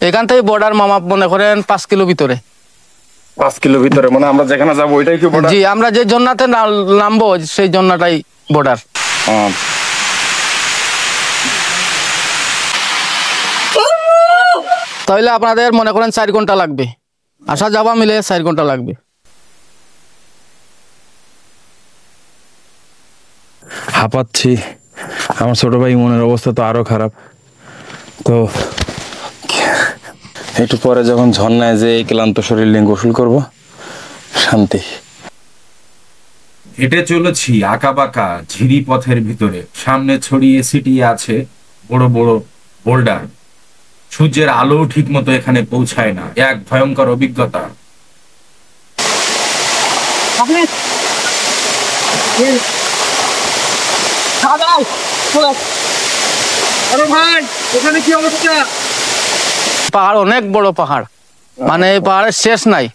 এখান থেকে বর্ডার মামা মনে করেন 5 কিলো ভিতরে। 5 কিলো ভিতরে মানে আমরা যেখানে যাবো ওইটাই কি বর্ডার? জি, আমরা যে জন্নাতে নামবো সেই জন্নাটাই বর্ডার। তাহলে আপনাদের মনে করেন 4 ঘন্টা লাগবে, আসা যাওয়া মিলে 4 ঘন্টা লাগবে। হাঁপাচ্ছি, আমার ছোট ভাই মনের অবস্থা তো আরো খারাপ। তো একটু পরে যখন ঝর্ণায় যে ক্লান্ত শরীর নিয়ে গোসল করবো, শান্তি। হেঁটে চলেছি আঁকাবাঁকা ঝিরি পথের ভিতরে, সামনে ছড়িয়ে ছিটিয়ে আছে বড় বড় বোল্ডার। সূর্যের আলো ঠিক মতো এখানে পৌঁছায় না, এক ভয়ঙ্কর অভিজ্ঞতা। পাহাড় অনেক বড় পাহাড়, মানে এই পাহাড়ের শেষ নাই।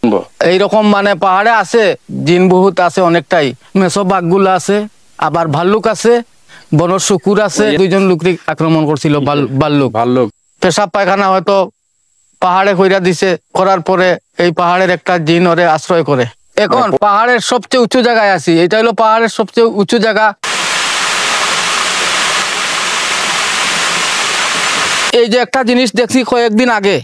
এইরকম মানে পাহাড়ে আছে জিন বহুত আছে অনেকটাই, মেসো বাঘগুলো আছে, আবার ভাল্লুক আছে, বনর শুকুর আছে। 2জন লোককে আক্রমণ করছিল ভাল্লুক। পেশাব পায়খানা হয়তো পাহাড়ে কইরা দিছে, করার পরে এই পাহাড়ের একটা জিন ওরে আশ্রয় করে। এখন পাহাড়ের সবচেয়ে উঁচু জায়গায় আছি, এটা হলো পাহাড়ের সবচেয়ে উঁচু জায়গা। এই যে একটা জিনিস দেখছি কয়েকদিন আগে,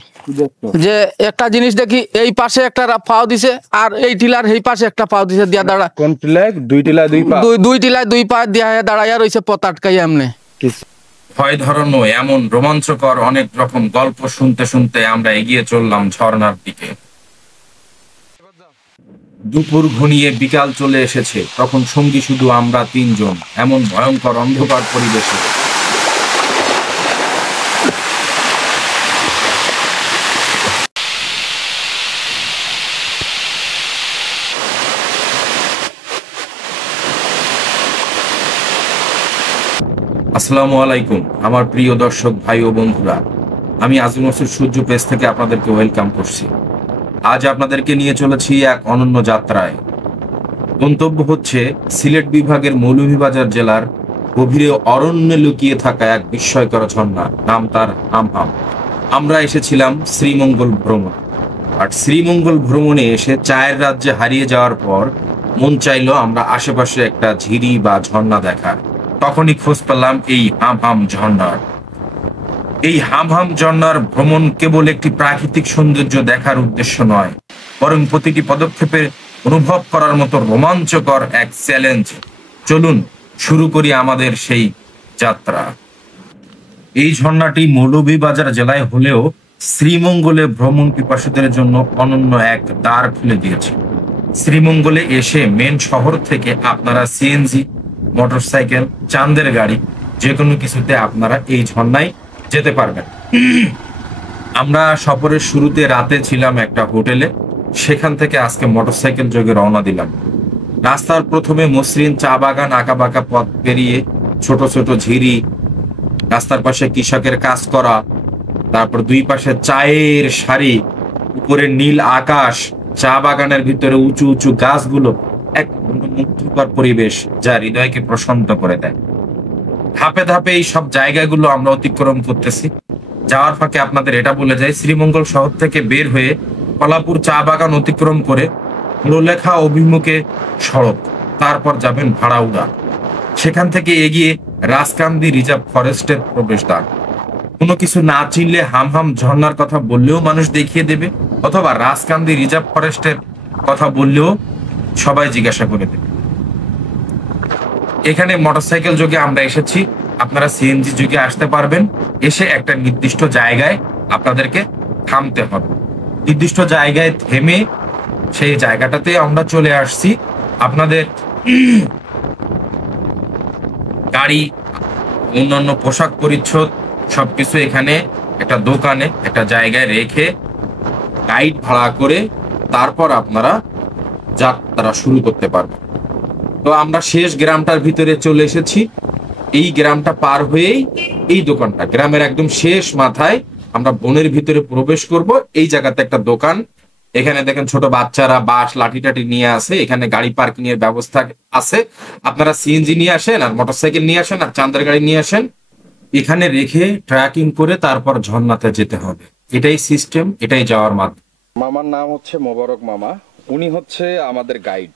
যে একটা জিনিস দেখি এই পাশে একটা পাও দিছে আর এই টিলার এই পাশে একটা পাও দিছে দিয়া দাঁড়া। কোন টিলায়? 2 টিলায় 2 পা? 2 টিলায় 2 পা দিয়া দাঁড়াইয়া রইছে, পথ আটকাই এমনে। ভয় ধরানো এমন রোমাঞ্চকর অনেক রকম গল্প শুনতে শুনতে আমরা এগিয়ে চললাম ঝর্ণার দিকে। দুপুর ঘনিয়ে বিকাল চলে এসেছে, তখন সঙ্গী শুধু আমরা 3 জন, এমন ভয়ঙ্কর অন্ধকার পরিবেশে। আসসালামু আলাইকুম আমার প্রিয় দর্শক ভাই ও বন্ধুরা, আমি আজিম মসুর সূর্য পেজ থেকে আপনাদেরকে ওয়েলকাম করছি। আজ আপনাদেরকে নিয়ে চলেছি এক অনন্য যাত্রায়। গন্তব্য হচ্ছে সিলেট বিভাগের মৌলভীবাজার জেলার গভীরে অরণ্যে লুকিয়ে থাকা এক বিস্ময়কর ঝর্ণা, নাম তার হামহাম। আমরা এসেছিলাম শ্রীমঙ্গল ভ্রমণ, আর শ্রীমঙ্গল ভ্রমণে এসে চায়ের রাজ্যে হারিয়ে যাওয়ার পর মন চাইলো আমরা আশেপাশে একটা ঝিরি বা ঝর্ণা দেখার। তখনই খোঁজ পেলাম এই হামহাম ঝর্ণার। এই হামহাম ঝর্ণার ভ্রমণ কেবল একটি প্রাকৃতিক সৌন্দর্য দেখার উদ্দেশ্য নয়, বরং প্রতিটি পদক্ষেপে অনুভব করার মতো রোমাঞ্চকর এক চ্যালেঞ্জ। চলুন শুরু করি আমাদের সেই যাত্রা। এই ঝর্ণাটি মৌলভীবাজার জেলায় হলেও শ্রীমঙ্গলে ভ্রমণ পিপাসুদের জন্য অনন্য এক দ্বার খুলে দিয়েছে। শ্রীমঙ্গলে এসে মেন শহর থেকে আপনারা সিএনজি, মোটরসাইকেল, চাঁদের গাড়ি যে কোনো কিছুতে আপনারা এই ঝর্ণায় যেতে পারবেন। আমরা সফরের শুরুতে রাতে ছিলাম একটা হোটেলে, সেখান থেকে আজকে মোটরসাইকেল যোগে রওনা দিলাম। রাস্তার প্রথমে মসৃণ চা বাগান, আঁকাবাঁকা পথ পেরিয়ে ছোট ছোট ঝিরি, রাস্তার পাশে কৃষকের কাজ করা, তারপর 2 পাশে চায়ের সারি, উপরে নীল আকাশ, চা বাগানের ভিতরে উঁচু উঁচু গাছগুলো, এক মনোমুগ্ধকর পরিবেশ যা হৃদয়কে প্রশান্ত করে দেয়। ধাপে ধাপে এই সব জায়গাগুলো আমরা অতিক্রম করতেছি। যাওয়ার ফাঁকে আপনাদের এটা বলে যাই, শ্রীমঙ্গল শহর থেকে বের হয়ে কলাপুর চা বাগান অতিক্রম করে লোলেখা অভিমুখে সড়ক, তারপর যাবেন ভাড়াউড়া। সেখান থেকে এগিয়ে রাজকান্দি রিজার্ভ ফরেস্টের প্রবেশদ্বার। কোনো কিছু না চিনলে হামহাম ঝর্ণার কথা বললেও মানুষ দেখিয়ে দেবে, অথবা রাজকান্দি রিজার্ভ ফরেস্টের কথা বললেও সবাই জিজ্ঞাসা করে দেবে। এখানে মোটরসাইকেল যোগে আমরা এসেছি, আপনারা সিএনজি যোগে আসতে পারবেন। এসে একটা নির্দিষ্ট জায়গায় আপনাদেরকে থামতে হবে। নির্দিষ্ট জায়গায় থেমে সেই জায়গাটাতে আমরা চলে আসছি। আপনাদের গাড়ি, অন্যান্য পোশাক পরিচ্ছদ সবকিছু এখানে একটা দোকানে একটা জায়গায় রেখে গাইড ভাড়া করে তারপর আপনারা যাত্রা শুরু করতে পারবেন। তো আমরা শেষ গ্রামটার ভিতরে চলে এসেছি। এই গ্রামটা পার হয়েই এই দোকানটা, গ্রামের একদম শেষ মাথায় আমরা বনের ভিতরে প্রবেশ করব। এই জায়গাতে একটা দোকান, এখানে দেখেন ছোট বাচ্চারা বাঁশ লাঠি টাঠি নিয়ে আসে, এখানে গাড়ি পার্কিং এর ব্যবস্থা আছে। আপনারা সিএনজি নিয়ে আসেন আর মোটরসাইকেল নিয়ে আসেন আর চাঁদের গাড়ি নিয়ে আসেন, এখানে রেখে ট্র্যাকিং করে তারপর ঝর্ণাতে যেতে হবে। এটাই সিস্টেম, এটাই যাওয়ার মাধ্যম। মামার নাম হচ্ছে মোবারক মামা, উনি হচ্ছে আমাদের গাইড।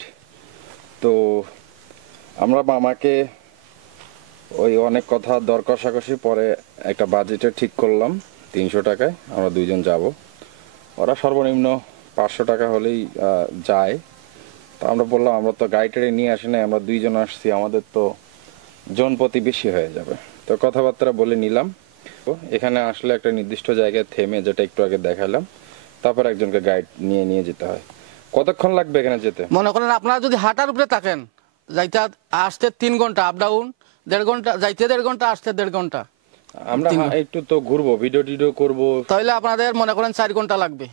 তো আমরা মামাকে ওই অনেক কথা দর কষাকষি পরে একটা বাজেটে ঠিক করলাম 300 টাকায় আমরা দুইজন যাব। ওরা সর্বনিম্ন 500 টাকা হলেই যায়। তো আমরা বললাম আমরা তো গাইডে নিয়ে আসি না, আমরা দুইজন আসছি, আমাদের তো জনপ্রতি বেশি হয়ে যাবে। তো কথাবার্তা বলে নিলাম। তো এখানে আসলে একটা নির্দিষ্ট জায়গায় থেমে, যেটা একটু আগে দেখালাম, তারপর একজনকে গাইড নিয়ে যেতে হয়। কতক্ষণ লাগবে এখানে যেতে? মনে করেন আপনারা যদি হাঁটার উপরে থাকেন, যাইতে আসতে 3 ঘন্টা, আপ ডাউন 1.5 ঘন্টা, যাইতে 1.5 ঘন্টা, আসতে 1.5 ঘন্টা। আমরা একটু তো ঘুরবো, ভিডিও টিডিও করবো, তাহলে আপনাদের মনে করেন 4 ঘন্টা লাগবে,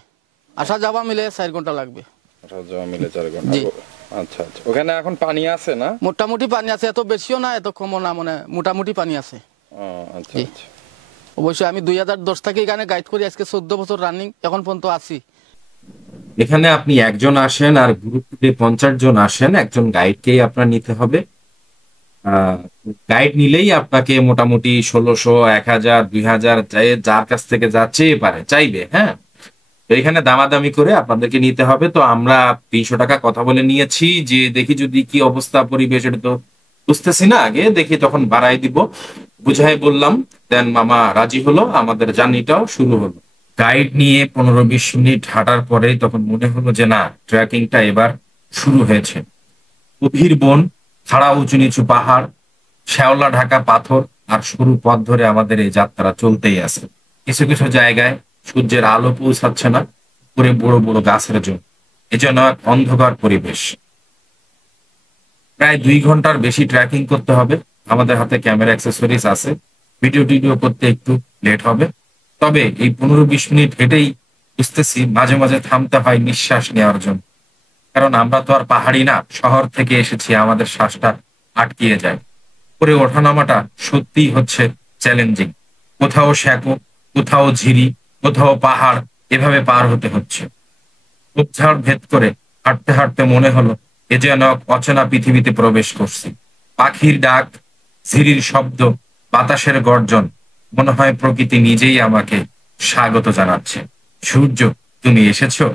আসা যাওয়া মিলে 4 ঘন্টা লাগবে। যাওয়া মিলে 4 ঘন্টা। জি। আচ্ছা আচ্ছা, ওখানে এখন পানি আছে না? মোটামুটি পানি আছে, এত বেশিও না এত কমও না, মানে মোটামুটি পানি আছে। আচ্ছা জি। আচ্ছা। অবশ্যই আমি 2010 থেকে এখানে গাইড করি, আজকে 14 বছর রানিং, এখন পর্যন্ত আছি। এখানে আপনি একজন আসেন আর গ্রুপে 50 জন আসেন, একজন গাইডকেই আপনার নিতে হবে। গাইড নিলেই আপনাকে মোটামুটি 1600, 1000, 2000 যার কাছ থেকে যা চেয়ে পারে চাইবে। হ্যাঁ, তো এখানে দামাদামি করে আপনাদেরকে নিতে হবে। তো আমরা 300 টাকা কথা বলে নিয়েছি, যে দেখি যদি কি অবস্থা পরিবেশ, এটা তো বুঝতেছি না, আগে দেখি তখন বাড়াই দিব, বুঝাই বললাম। দেন মামা রাজি হলো, আমাদের জার্নিটাও শুরু হলো। গাইড নিয়ে 15-20 মিনিট হাঁটার পরে তখন মনে হলো যে না, ট্রেকিংটা এবার শুরু হয়েছে। গভীর বন, খাড়া উঁচু নিচু পাহাড়, শ্যাওলা ঢাকা পাথর আর সরু পথ ধরে আমাদের এই যাত্রা চলতেই আছে। কিছু কিছু জায়গায় সূর্যের আলো পৌঁছাচ্ছে না, উপরে বড় বড় গাছের জন্য, এজন্য এক অন্ধকার পরিবেশ। প্রায় 2 ঘন্টার বেশি ট্রেকিং করতে হবে। আমাদের হাতে ক্যামেরা অ্যাক্সেসরিজ আছে, ভিডিও টিডিও করতে একটু লেট হবে। তবে এই 15-20 মিনিট হেঁটেই বুঝতেছি মাঝে মাঝে থামতে হয় নিঃশ্বাস নেওয়ার জন্য, কারণ আমরা তো আর পাহাড়ি না, শহর থেকে এসেছি, আমাদের শ্বাসটা আটকিয়ে যায়। উপরে ওঠানামাটা সত্যিই হচ্ছে চ্যালেঞ্জিং। কোথাও শ্যাকো, কোথাও ঝিরি, কোথাও পাহাড়, এভাবে পার হতে হচ্ছে। ঝোপঝাড় ভেদ করে হাঁটতে হাঁটতে মনে হলো এ যেন এক অচেনা পৃথিবীতে প্রবেশ করছি। পাখির ডাক, ঝিরির শব্দ, বাতাসের গর্জন, মনে হয় প্রকৃতি নিজেই আমাকে স্বাগত জানাচ্ছে। সূর্য, তুমি এসেছো।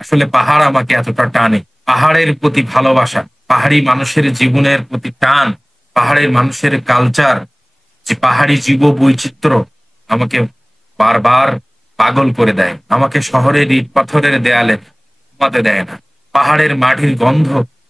আসলে পাহাড় আমাকে এতটা টানে, পাহাড়ের প্রতি ভালোবাসা, পাহাড়ি মানুষের জীবনের প্রতি টান, পাহাড়ের মানুষের কালচার, যে পাহাড়ি জীব বৈচিত্র্য আমাকে বারবার পাগল করে দেয়। আমাকে শহরের ইট পাথরের দেয়ালে ঘুমাতে দেয় না। পাহাড়ের মাটির গন্ধ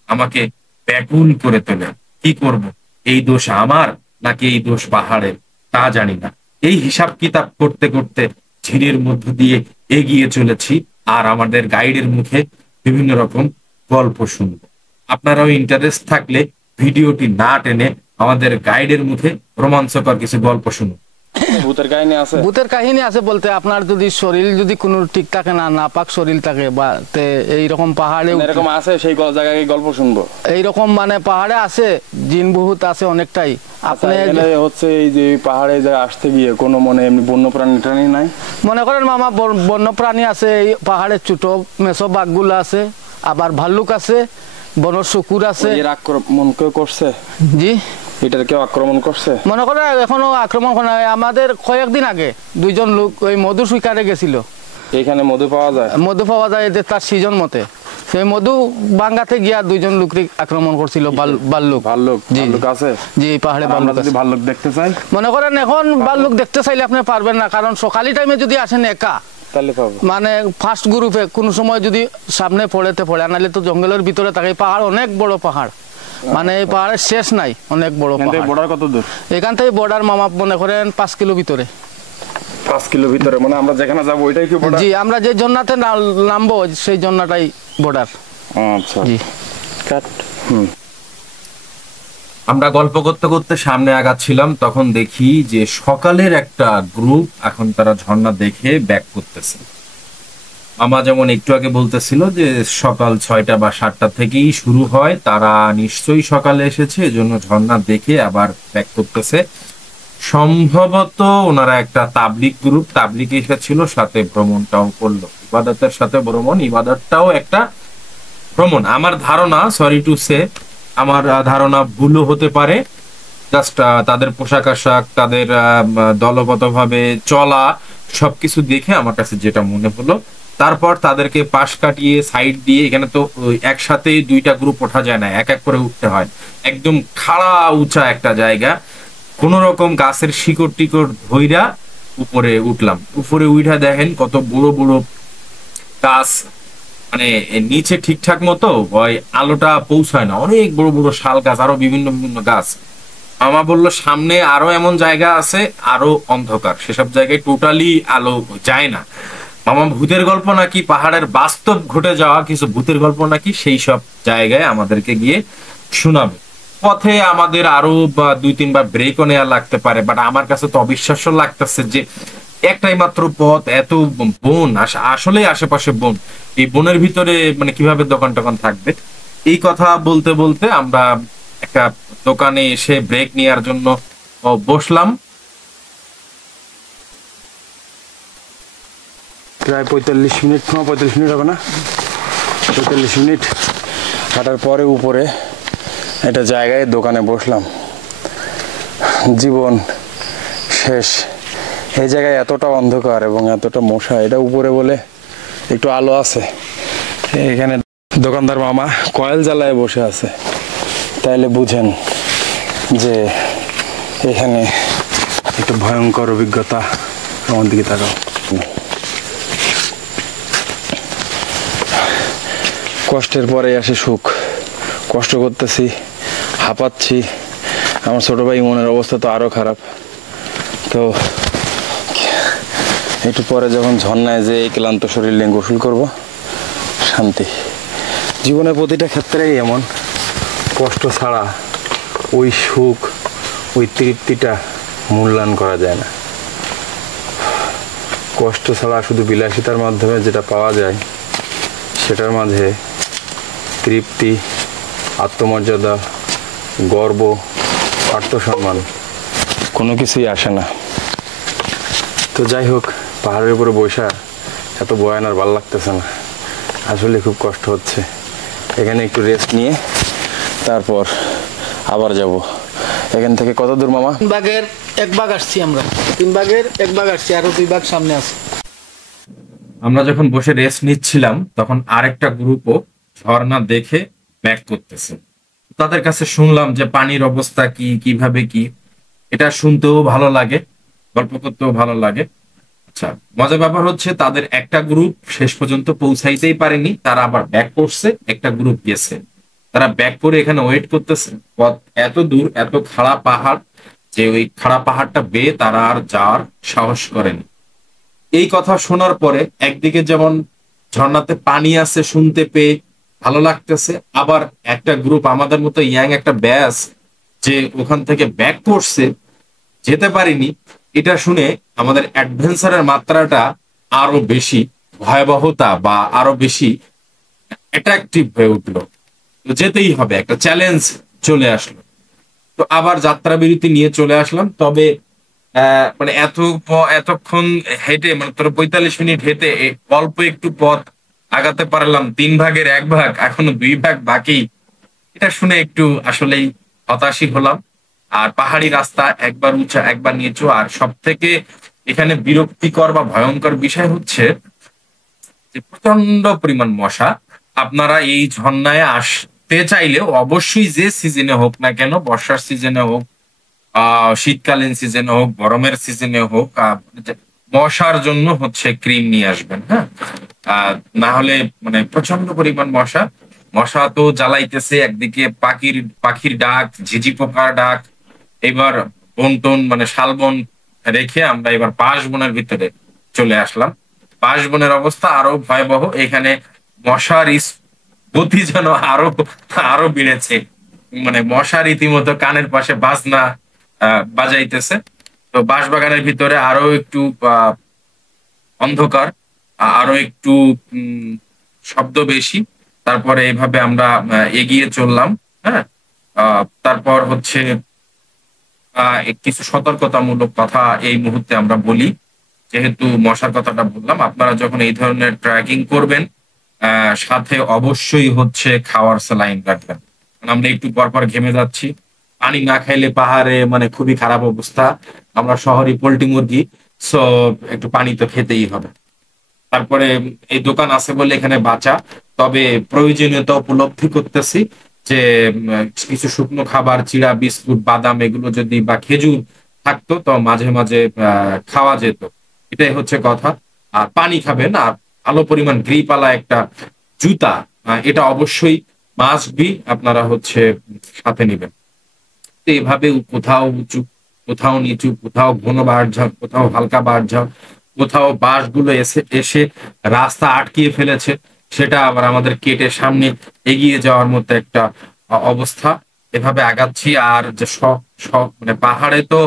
আমাকে ব্যাকুল করে তোলে। কি করব, এই দোষ আমার নাকি এই দোষ পাহাড়ের, তা জানি না। এই হিসাব কিতাব করতে করতে ঝিরির মধ্য দিয়ে এগিয়ে চলেছি, আর আমাদের গাইডের মুখে বিভিন্ন রকম গল্প শুনব। আপনারাও ইন্টারেস্ট থাকলে ভিডিওটি না টেনে আমাদের গাইডের মুখে রোমাঞ্চকর কিছু গল্প শুনুন। ভূতের কাহিনী আছে? ভূতের কাহিনী আছে বলতে, আপনার যদি শরীর যদি কোনো ঠিক থাকে না, নাপাক শরীর থাকে, বা এইরকম পাহাড়ে এরকম আছে, সেই জায়গায় গল্প শুনবো। এইরকম মানে পাহাড়ে আছে, জিন বহুত আছে অনেকটাই। আপনি হচ্ছে এই যে পাহাড়ে আসতে গিয়ে কোনো মনে এমনি বন্য প্রাণী টানি নাই? মনে করেন মামা, বন্য প্রাণী আছে, এই পাহাড়ে ছোট মেছো বাঘগুলো আছে, আবার ভাল্লুক আছে, বনর শুকুর আছে। আক্রমণ কেউ করছে? জি, এটার কেউ আক্রমণ করছে? মনে করেন এখনো আক্রমণ করে নাই। আমাদের কয়েকদিন আগে 2 জন লোক ওই মধু শিকারে গেছিল। এখানে মধু পাওয়া যায়? মধু পাওয়া যায়, যে তার সিজন মতে সেই মধু বাঙ্গাতে গিয়া 2 জন লোক আক্রমণ করছিল ভাল্লুক। ভাল্লুক আছে? জি, পাহাড়ে ভাল্লুক আছে। ভাল্লুক দেখতে চাই, মনে করেন এখন ভাল্লুক দেখতে চাইলে আপনি পারবেন না, কারণ সকালি টাইমে যদি আসেন একা, মানে ফার্স্ট গ্রুপে কোন সময় যদি সামনে পড়েতে পড়ে, নাহলে তো জঙ্গলের ভিতরে থাকে। পাহাড় অনেক বড় পাহাড়, মানে এই পাহাড়ের শেষ নাই, অনেক বড় পাহাড়। বর্ডার কত দূর এখান থেকে? বর্ডার মামা মনে করেন 5 কিলো ভিতরে। 5 কিলো ভিতরে, মানে আমরা যেখানে যাবো ওইটাই কি বর্ডার? জি, আমরা যে জন্নাতে নামবো সেই জন্নাটাই বর্ডার। আচ্ছা জি। আমরা গল্প করতে করতে সামনে আগাচ্ছিলাম, তখন দেখি যে সকালের একটা গ্রুপ এখন তারা ঝর্ণা দেখে ব্যাক করতেছে। মামা যেমন একটু আগে বলতেছিল যে সকাল 6টা বা 7টা থেকেই শুরু হয়, তারা নিশ্চয়ই সকালে এসেছে, এজন্য ঝর্ণা দেখে আবার ব্যাক করতেছে। সম্ভবত ওনারা একটা তাবলিগ গ্রুপ, তাবলিগ এসেছিল, সাথে ভ্রমণটাও করলো। ইবাদতের সাথে ভ্রমণ, ইবাদতটাও একটা ভ্রমণ। আমার ধারণা, সরি টু সে, আমার ধারণা ভুলও হতে পারে। জাস্ট তাদের পোশাক আশাক, তাদের দলগতভাবে চলা, সবকিছু দেখে আমার কাছে যেটা মনে হলো, তারপর তাদেরকে পাশ কাটিয়ে সাইড দিয়ে, এখানে তো একসাথে দুইটা গ্রুপ ওঠা যায় না, এক এক করে উঠতে হয়, একদম খাড়া উঁচা একটা জায়গা, কোন রকম গাছের শিকড় টিকড় ধইরা উপরে উঠলাম। উপরে উঠা দেখেন কত বড় বড় গাছ, মানে নিচে ঠিকঠাক মতো ওই আলোটা পৌঁছায় না, অনেক বড় বড় শাল গাছ, আরো বিভিন্ন বিভিন্ন গাছ। মামা বলল সামনে আরো এমন জায়গা আছে, আরো অন্ধকার, সেসব জায়গায় টোটালি আলো যায় না। মামা ভূতের গল্প নাকি, পাহাড়ের বাস্তব ঘটে যাওয়া কিছু ভূতের গল্প নাকি সেই সব জায়গায় আমাদেরকে গিয়ে শোনাবে। পথে আমাদের আরো বা 2-3 বার ব্রেকও নেওয়া লাগতে পারে, বাট আমার কাছে তো অবিশ্বাস্য লাগতেছে যে একটাই মাত্র পথ, এত বন, আসলে আশেপাশে বন, এই বনের ভিতরে মানে কিভাবে দোকান টোকান থাকবে। এই কথা বলতে বলতে আমরা একটা দোকানে এসে ব্রেক নেওয়ার জন্য বসলাম। প্রায় 45 মিনিট, 45 মিনিট হবে না, 45 মিনিট হাঁটার পরে উপরে একটা জায়গায় দোকানে বসলাম। জীবন শেষ। এই জায়গায় এতটা অন্ধকার এবং এতটা মশা, এটা উপরে বলে একটু আলো আছে। এখানে দোকানদার মামা কয়েল জ্বালায় বসে আছে, তাইলে বুঝেন যে এখানে একটু ভয়ঙ্কর অভিজ্ঞতা। আমার দিকে তাকাও। কষ্টের পরে আসে সুখ। কষ্ট করতেছি, হাঁপাচ্ছি। আমার ছোট ভাই মনের অবস্থা তো আরো খারাপ। তো একটু পরে যখন ঝর্ণায় যে এই ক্লান্ত শরীর নিয়ে গোসল করব, শান্তি। জীবনের প্রতিটা ক্ষেত্রেই এমন, কষ্ট ছাড়া ওই সুখ, ওই তৃপ্তিটা মূল্যায়ন করা যায় না। কষ্ট ছাড়া শুধু বিলাসিতার মাধ্যমে যেটা পাওয়া যায়, সেটার মাঝে তৃপ্তি, আত্মমর্যাদা, গর্ব, আত্মসম্মান কোনো কিছুই আসে না। তো যাই হোক, পাহাড়ের উপরে বসা এত বয়ান আর ভালো লাগতেছে না, আসলে খুব কষ্ট হচ্ছে। এখানে একটু রেস্ট নিয়ে তারপর আবার যাব। এখান থেকে কত দূর মামা? 3 ভাগের 1 ভাগ আসছি আমরা, 3 ভাগের 1 ভাগ আসছি, আরো 2 ভাগ সামনে আছে। আমরা যখন বসে রেস্ট নিচ্ছিলাম তখন আরেকটা গ্রুপও ঝর্ণা দেখে ব্যাক করতেছে। তাদের কাছে শুনলাম যে পানির অবস্থা কি, কিভাবে কি। এটা শুনতেও ভালো লাগে, গল্প করতেও ভালো লাগে। আচ্ছা, মজার ব্যাপার হচ্ছে তাদের একটা গ্রুপ শেষ পর্যন্ত পৌঁছাইতেই পারেনি, তারা আবার ব্যাক করছে, একটা গ্রুপ গেছে। তারা ব্যাক করে এখানে ওয়েট করতেছে। পথ এত দূর, এত খাড়া পাহাড় যে ওই খাড়া পাহাড়টা বেয়ে তারা আর যাওয়ার সাহস করেনি। এই কথা শোনার পরে একদিকে যেমন ঝর্ণাতে পানি আছে শুনতে পেয়ে ভালো লাগতেছে, আবার একটা গ্রুপ আমাদের মতো ইয়াং একটা ব্যাচ যে ওখান থেকে ব্যাক করছে, যেতে পারিনি, এটা শুনে আমাদের অ্যাডভেঞ্চারের মাত্রাটা আরো বেশি ভয়াবহতা বা আরো বেশি অ্যাট্রাকটিভ হয়ে উঠলো। তো যেতেই হবে, একটা চ্যালেঞ্জ চলে আসলো। তো আবার যাত্রা বিরতি নিয়ে চলে আসলাম। তবে মানে এতক্ষণ হেঁটে, মানে তোর 45 মিনিট হেঁটে অল্প একটু পথ আগাতে পারলাম, 3 ভাগের 1 ভাগ, এখনো 2 ভাগ বাকি। এটা শুনে একটু আসলেই হতাশই হলাম। আর পাহাড়ি রাস্তা, একবার উঁচা একবার নিচু। আর সব থেকে এখানে বিরক্তিকর বা ভয়ঙ্কর বিষয় হচ্ছে যে প্রচন্ড পরিমাণ মশা। আপনারা এই ঝর্ণায় আসতে চাইলেও অবশ্যই যে সিজনে হোক না কেন, বর্ষার সিজনে হোক, শীতকালীন সিজনে হোক, গরমের সিজনে হোক, মশার জন্য হচ্ছে ক্রিম নিয়ে আসবেন। হ্যাঁ, না হলে মানে প্রচন্ড পরিমাণ মশা। মশা তো জ্বালাইতেছে, একদিকে পাখির ডাক, ঝিঝি পোকার ডাক। এবার বন মানে শালবন রেখে আমরা এবার বাঁশবনের ভিতরে চলে আসলাম। বাঁশবনের অবস্থা আরো ভয়াবহ। এখানে মশার গতি যেন আরো বেড়েছে। মানে মশার রীতিমতো কানের পাশে বাজনা বাজাইতেছে। তো বাঁশবাগানের ভিতরে আরো একটু অন্ধকার, আরো একটু শব্দ বেশি। তারপরে এইভাবে আমরা এগিয়ে চললাম। হ্যাঁ, তারপর হচ্ছে কিছু সতর্কতামূলক কথা এই মুহূর্তে আমরা বলি, যেহেতু মশার কথাটা বললাম। আপনারা যখন এই ধরনের ট্রেকিং করবেন, সাথে অবশ্যই হচ্ছে খাওয়ার স্যালাইন রাখবেন। আমরা একটু পরপর ঘেমে যাচ্ছি, পানি না খাইলে পাহাড়ে মানে খুবই খারাপ অবস্থা। আমরা শহরে পোল্ট্রি মুরগি সো একটু পানি তো খেতেই হবে। তারপরে এই দোকান আছে বলে এখানে বাঁচা, তবে প্রয়োজনীয়তা উপলব্ধি করতেছি যে কিছু শুকনো খাবার, চিড়া, বিস্কুট, বাদাম এগুলো যদি বা খেজুর থাকতো তো মাঝে মাঝে খাওয়া যেত। এটাই হচ্ছে কথা। আর পানি খাবেন, আর ভালো পরিমাণ গ্রিপালা একটা জুতা, এটা অবশ্যই মাস্ট বি আপনারা হচ্ছে সাথে নেবেন। তো এইভাবে কোথাও উঁচু, কোথাও নিচু, কোথাও ঘন বাঁশঝাড়, কোথাও হালকা বাঁশঝাড়, কোথাও বাঁশগুলো এসে এসে রাস্তা আটকিয়ে ফেলেছে, সেটা আবার আমাদের কেটে সামনে এগিয়ে যাওয়ার মতো একটা অবস্থা। এভাবে আগাচ্ছি। আর যে সব সব মানে পাহাড়ে তো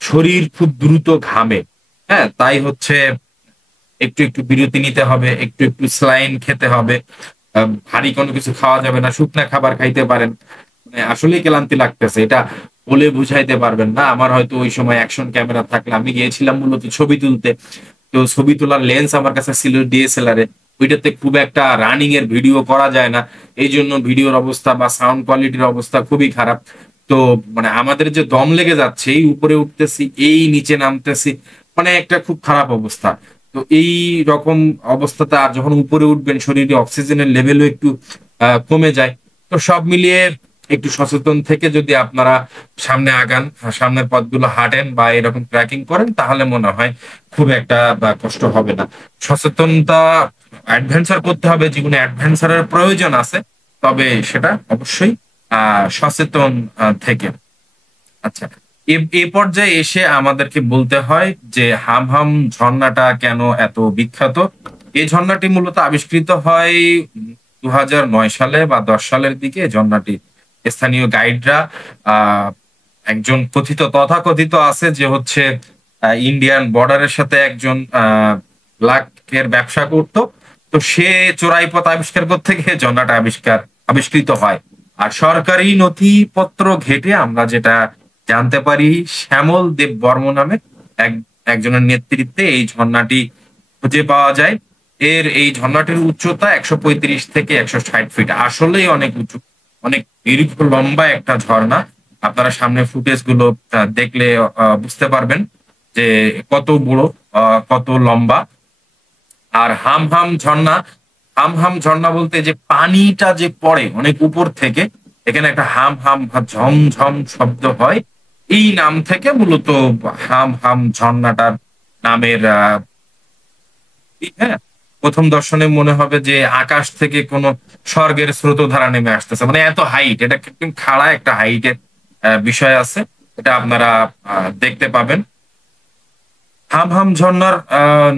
শরীর খুব দ্রুত ঘামে, হ্যাঁ, তাই হচ্ছে একটু একটু বিরতি নিতে হবে, একটু একটু স্লাইন খেতে হবে। ভারী কোনো কিছু খাওয়া যাবে না, শুকনা খাবার খাইতে পারেন। মানে আসলেই ক্লান্তি লাগতেছে, এটা বলে বুঝাইতে পারবেন না। আমার হয়তো ওই সময় অ্যাকশন ক্যামেরা থাকলে, আমি গিয়েছিলাম মূলত ছবি তুলতে, তো ছবি তোলার লেন্স আমার কাছে ছিল ডিএসএলআর এ, ওইটাতে খুব একটা রানিং এর ভিডিও করা যায় না। এই জন্য ভিডিওর অবস্থা বা সাউন্ড কোয়ালিটির অবস্থা খুবই খারাপ। তো মানে আমাদের যে দম লেগে যাচ্ছে, এই উপরে উঠতেছি, এই নিচে নামতেছি, মানে একটা খুব খারাপ অবস্থা। তো এই রকম অবস্থাতে আর যখন উপরে উঠবেন, শরীরে অক্সিজেনের লেভেলও একটু কমে যায়। তো সব মিলিয়ে একটু সচেতন থেকে যদি আপনারা সামনে আগান, সামনের পথগুলো হাঁটেন বা এরকম ট্রেকিং করেন, তাহলে মনে হয় খুব একটা কষ্ট হবে না। সচেতনতা, অ্যাডভেঞ্চার করতে হবে, জীবনে অ্যাডভেঞ্চারের প্রয়োজন আছে, তবে সেটা অবশ্যই সচেতন থেকে। আচ্ছা, এ পর্যায়ে এসে আমাদেরকে বলতে হয় যে হামহাম ঝর্ণাটা কেন এত বিখ্যাত। এই ঝর্ণাটি মূলত আবিষ্কৃত হয় 2009 সালে বা 10 সালের দিকে। এই ঝর্ণাটি স্থানীয় গাইডরা, একজন তথাকথিত আছে যে হচ্ছে ইন্ডিয়ান বর্ডারের সাথে একজন ব্ল্যাকের ব্যবসা করত, তো সে চোরাই পথ আবিষ্কার করতে গিয়ে ঝর্ণাটা আবিষ্কৃত হয়। আর সরকারি নথিপত্র ঘেটে আমরা যেটা জানতে পারি, শ্যামল দেব বর্ম নামে একজনের নেতৃত্বে এই ঝর্ণাটি খুঁজে পাওয়া যায়। এই ঝর্ণাটির উচ্চতা 135 থেকে 160 ফিট, আসলেই অনেক উঁচু, অনেক দীর্ঘ লম্বা একটা ঝর্ণা। আপনারা সামনে ফুটেজ গুলো দেখলে বুঝতে পারবেন যে কত বড়, কত লম্বা। আর হাম হাম ঝর্ণা বলতে যে পানিটা যে পড়ে অনেক উপর থেকে, এখানে একটা হাম হাম বা ঝমঝম শব্দ হয়, এই নাম থেকে মূলত হাম হাম ঝর্ণাটার নামের। হ্যাঁ, প্রথম দর্শনে মনে হবে যে আকাশ থেকে কোন স্বর্গের স্রোতধারা নেমে আসতেছে, মানে এত হাইট, এটা একদম খাড়া একটা হাইটের বিষয় আছে, এটা আপনারা দেখতে পাবেন। হামহাম ঝর্ণার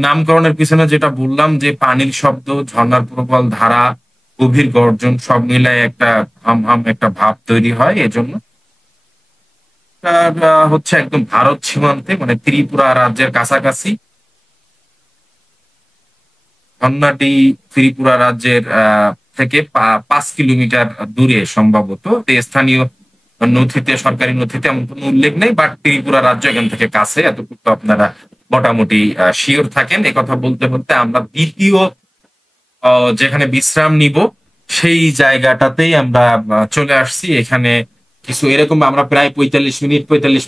নামকরণের পিছনে যেটা বললাম, যে পানির শব্দ, ঝর্ণার প্রবল ধারা, গভীর গর্জন, সব মিলায় একটা হামহাম একটা ভাব তৈরি হয়। এজন্য হচ্ছে একদম ভারত সীমান্তে, মানে ত্রিপুরা রাজ্যের কাছাকাছি। ঝর্ণাটি ত্রিপুরা রাজ্যের থেকে 5 কিলোমিটার দূরে সম্ভবত। স্থানীয় নথিতে, সরকারি নথিতে এমন কোনো উল্লেখ নেই, বাট ত্রিপুরা রাজ্য এখান থেকে কাছে, এতটুকু আপনারা মোটামুটি শিওর থাকেন। কথা বলতে বলতে আমরা দ্বিতীয় যেখানে বিশ্রাম নিব সেই জায়গাটাতেই আমরা চলে আসছি। এখানে কিছু এরকম আমরা প্রায় 45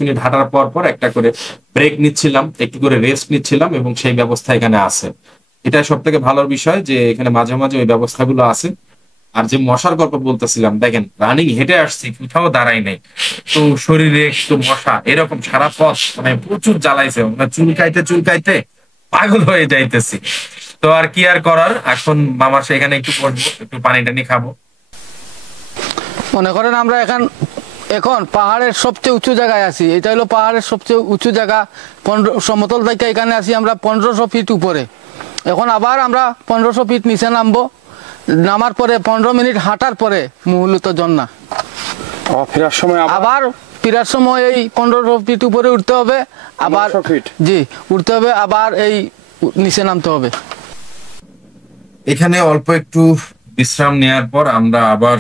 মিনিট হাঁটার পর পর একটা করে ব্রেক নিচ্ছিলাম, একটু করে রেস্ট নিচ্ছিলাম, এবং সেই ব্যবস্থা এখানে আছে। এটা সব থেকে ভালো বিষয় যে এখানে মাঝে মাঝে ওই ব্যবস্থাগুলো আছে। আর যে মশার গল্প বলতেছিলাম, দেখেন রানিং হেঁটে আসছি, কোথাও দাঁড়াই নাই, তো শরীরে একটু মশা এরকম সারা পথ, মানে প্রচুর জ্বালাইছে, মানে চুলকাইতে পাগল হয়ে যাইতেছি। তো আর কি আর করার, এখন মামার সেখানে একটু বসবো, একটু পানি টানি খাবো। মনে করেন আমরা এখন পাহাড়ের সবচেয়ে উঁচু জায়গায় আছি। এটা হলো পাহাড়ের সবচেয়ে উঁচু জায়গা। সমতল থেকে এখানে আছি আমরা 1500 ফিট উপরে। এখন আবার আমরা 1500 ফিট নিচে নামবো। নামার পরে 15 মিনিট হাঁটার পরে মূলত ঝর্ণা। আবার ফেরার সময় এই 1500 ফিট উপরে উঠতে হবে, আবার জি উঠতে হবে, আবার এই নিচে নামতে হবে। এখানে অল্প একটু বিশ্রাম নেওয়ার পর আমরা আবার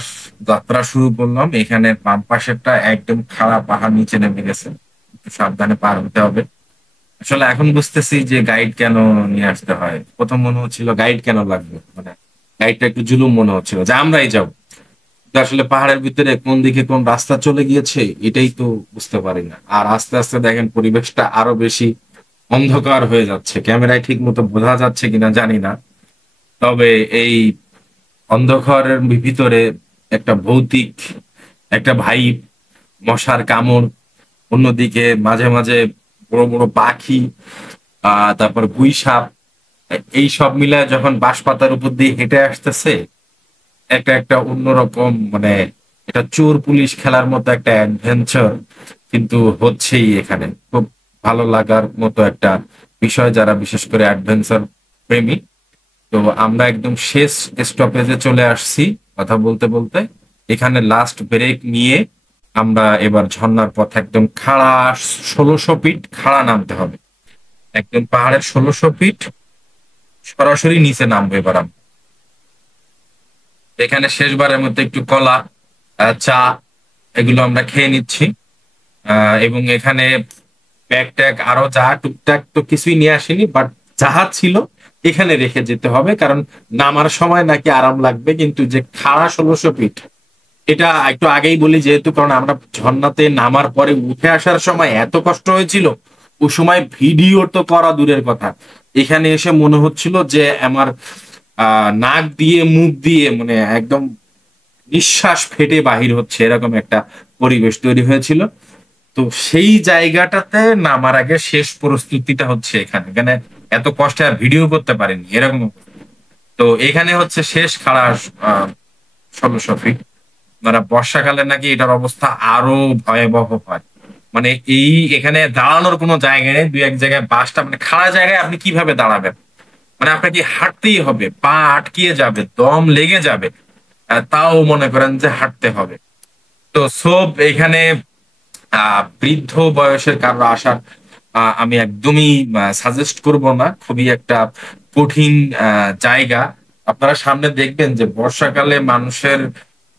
যাত্রা শুরু করলাম। এখানে বাম পাশেরটা একদম খাড়া পাহাড়, নিচে নেমে গেছে, সাবধানে পার হতে হবে। আসলে এখন বুঝতেছি যে গাইড কেন নিয়ে আসতে হয়। প্রথম মনে হচ্ছিল গাইড কেন লাগবে, মানে গাইডটা একটু জুলুম মনে হচ্ছিল যে আমরাই যাবো, আসলে পাহাড়ের ভিতরে কোন দিকে কোন রাস্তা চলে গিয়েছে এটাই তো বুঝতে পারি না। আর আস্তে আস্তে দেখেন পরিবেশটা আরো বেশি অন্ধকার হয়ে যাচ্ছে, ক্যামেরায় ঠিক মতো বোঝা যাচ্ছে কিনা জানি না, তবে এই অন্ধকারের ভিতরে একটা ভৌতিক একটা ভাইব, মশার কামড়, অন্যদিকে মাঝে মাঝে বড় বড় পাখি, তারপর গুই সাপ, এই সব মিলায় যখন বাঁশপাতার উপর দিয়ে হেঁটে আসতেছে, একটা একটা অন্যরকম মানে এটা চোর পুলিশ খেলার মতো একটা অ্যাডভেঞ্চার কিন্তু হচ্ছেই এখানে। খুব ভালো লাগার মতো একটা বিষয় যারা বিশেষ করে অ্যাডভেঞ্চার প্রেমী। তো আমরা একদম শেষ স্টপেজে চলে আসছি কথা বলতে বলতে। এখানে লাস্ট ব্রেক নিয়ে আমরা এবার ঝর্ণার পথ একদম খাড়া 1600 ফিট খাড়া নামতে হবে, একদম পাহাড়ের 1600 ফিট সরাসরি নিচে নামবো এবার আমরা। এখানে শেষবারের মধ্যে একটু কলা, চা এগুলো আমরা খেয়ে নিচ্ছি, এবং এখানে ব্যাগ ট্যাগ আরো যা টুকটাক তো কিছুই নিয়ে আসিনি, বাট যাহা ছিল এখানে রেখে যেতে হবে, কারণ নামার সময় নাকি আরাম লাগবে। কিন্তু যে খাড়া 1600 ফিট এটা একটু আগেই বলি যেহেতু, কারণ আমরা ঝর্ণাতে নামার পরে উঠে আসার সময় এত কষ্ট হয়েছিল, ওই সময় ভিডিও তো করা দূরের কথা, এখানে এসে মনে হচ্ছিল যে আমার নাক দিয়ে মুখ দিয়ে মানে একদম নিঃশ্বাস ফেটে বাহির হচ্ছে, এরকম একটা পরিবেশ তৈরি হয়েছিল। তো সেই জায়গাটাতে নামার আগে শেষ প্রস্তুতিটা হচ্ছে এখানে। এখানে এত কষ্টে আর ভিডিও করতে পারিনি এরকম। তো এখানে হচ্ছে শেষ খাড়া 1600 ফিট। মানে বর্ষাকালে নাকি এটার অবস্থা আরো ভয়াবহ হয়, মানে এখানে দাঁড়ানোর কোনো জায়গা নেই, দুই এক জায়গায় বাসটা মানে খাড়া জায়গায় আপনি কিভাবে দাঁড়াবেন, মানে আপনাকে হাঁটতেই হবে, পা আটকিয়ে যাবে, দম লেগে যাবে, তাও মনে করেন যে হাঁটতে হবে। তো সব এখানে বৃদ্ধ বয়সের কারো আসার আমি একদমই সাজেস্ট করব না, খুবই একটা কঠিন জায়গা। আপনারা সামনে দেখবেন যে বর্ষাকালে মানুষের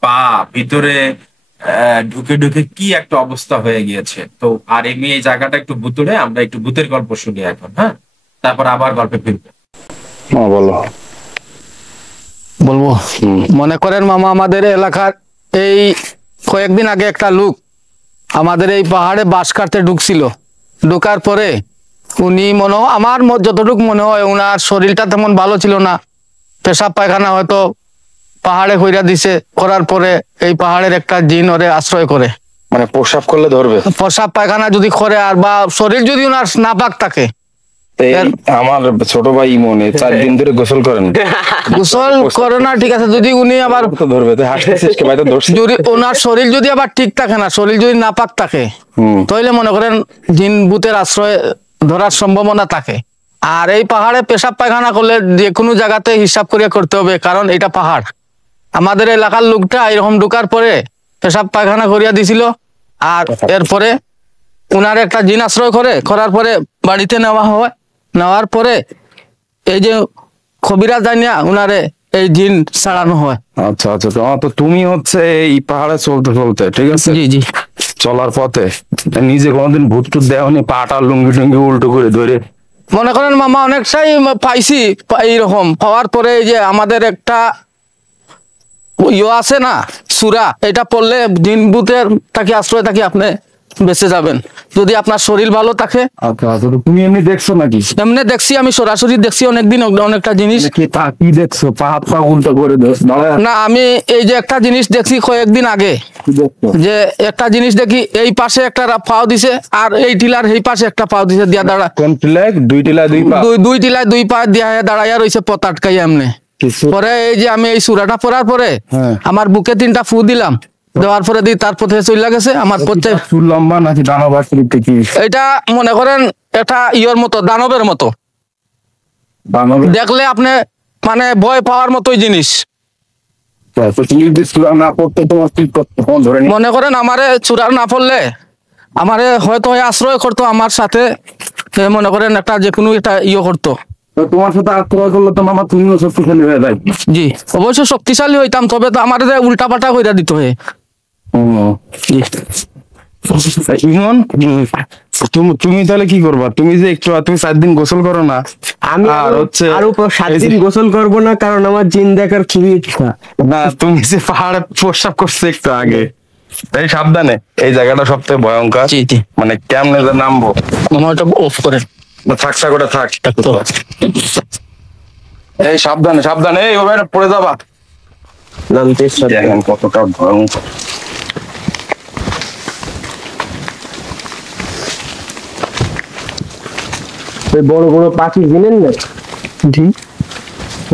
পা ভিতরে ঢুকে ঢুকে কি একটা অবস্থা হয়ে গিয়েছে। তো আর এমনি এই জায়গাটা একটু ভুতুড়ে, আমরা একটু ভূতের গল্প শুনি এখন, হ্যাঁ, তারপর আবার গল্পে ফিরবো। বলো। বলবো, মনে করেন মামা আমাদের এলাকার এই কয়েকদিন আগে একটা লোক আমাদের এই পাহাড়ে বাঁশ কাটতে ঢুকছিল। ঢোকার পরে উনি আমার যতটুকু মনে হয় উনার শরীরটা তেমন ভালো ছিল না, পেশাব পায়খানা হয়তো পাহাড়ে কইরা দিছে, করার পরে এই পাহাড়ের একটা জিন ওরে আশ্রয় করে, মানে প্রসাব করলে ধরবে, পেশাব পায়খানা যদি করে আর বা শরীর যদি উনার নাপাক থাকে। আমার ছোট ভাই মনে 4 দিন ধরে গোসল করেন, গোসল করে না ঠিক আছে, যদি উনি আবার ধরবে তো হাসতেছিস কে ভাই, তো ধরছিস। যদি ওনার শরীর যদি আবার ঠিক থাকে না, শরীর যদি নাপাক থাকে, তাহলে মনে করেন জিন ভূতের আশ্রয় ধরার সম্ভাবনা থাকে। আর এই পাহাড়ে পেশাব পায়খানা করলে যে কোনো জায়গাতে হিসাব করে করতে হবে, কারণ এটা পাহাড়। আমাদের এলাকার লোকটা এরকম ঢুকার পরে পেশাব পায়খানা করিয়া দিছিল, আর এরপরে উনার একটা জিন আশ্রয় করার পরে বাড়িতে নেওয়া হয়। নেওয়ার পরে এই যে কবিরা জানিয়া উনারে এই জিন ছাড়ানো হয়। আচ্ছা আচ্ছা, তো তুমি হচ্ছে এই পাহাড়ে চলতে চলতে, ঠিক আছে, জি জি, চলার পথে নিজে কোনোদিন ভূত টুত দেওনি, পাটা লুঙ্গি টুঙ্গি উল্টো করে ধরে? মনে করেন মামা অনেকটাই পাইছি এইরকম। পাওয়ার পরে এই যে আমাদের একটা ইয়ে আছে না সূরা, এটা পড়লে জিন ভূতের তাকে আশ্রয় থাকি আপনি বেঁচে যাবেন, যদি আপনার শরীর ভালো থাকে। আচ্ছা আচ্ছা, তুমি এমনি দেখছো নাকি? এমনি দেখছি, আমি সরাসরি দেখছি অনেকদিন অনেকটা জিনিস। কি দেখছো? পা হাত পা উল্টো করে না, আমি এই যে একটা জিনিস দেখছি কয়েকদিন আগে, যে একটা জিনিস দেখি এই পাশে একটা পাও দিছে, আর এই টিলার এই পাশে একটা পাও দিছে দিয়া দাঁড়া। কোন টিলায়? দুই টিলায় দুই পা? দুই টিলায় দুই পা দিয়া দাঁড়াইয়া রয়েছে, পথ আটকাইয়া এমনি। পরে এই যে আমি এই সূরাটা পড়ার পরে আমার বুকে 3টা ফু দিলাম, দেওয়ার পরে তার পথে চলে গেছে। আমার পথে চুল লম্বা নাকি দানব আকৃতি? কি এটা মনে করেন এটা ইয়ের মতো, দানবের মতো, দেখলে আপনি মানে ভয় পাওয়ার মতোই জিনিস। মনে করেন আমারে চূড়া না পড়লে আমারে হয়তো আশ্রয় করতো আমার সাথে, মনে করেন একটা যে কোনো একটা ইয়ে করতো। তোমার সাথে আশ্রয় করলে তো মামা তুমিও শক্তিশালী হয়ে যায়। জি অবশ্য শক্তিশালী হইতাম, তবে তো আমার উল্টা পাল্টা কইরা দিত হয়। ইমন, তুমি তাহলে কি করবা? তুমি যে তুমি 4 দিন গোসল করো না, আমি আর হচ্ছে আরো 7 দিন গোসল করবো না, কারণ আমার জিন দেখার খুবই ইচ্ছা। না, তুমি যে পাহাড়ে প্রস্রাব করছো একটু আগে, তাই সাবধানে, এই জায়গাটা সবথেকে ভয়ঙ্কর। জি জি, মানে কেমনে যে নামবো। মামা ওটা অফ করেন। থাক থাক ওটা থাক। এই সাবধানে সাবধানে, এই ওভাবে পড়ে যাবা। নামতে দেখেন কতটা ভয়ঙ্কর। ওই বড় বড় পাখি জিনেন না? জি,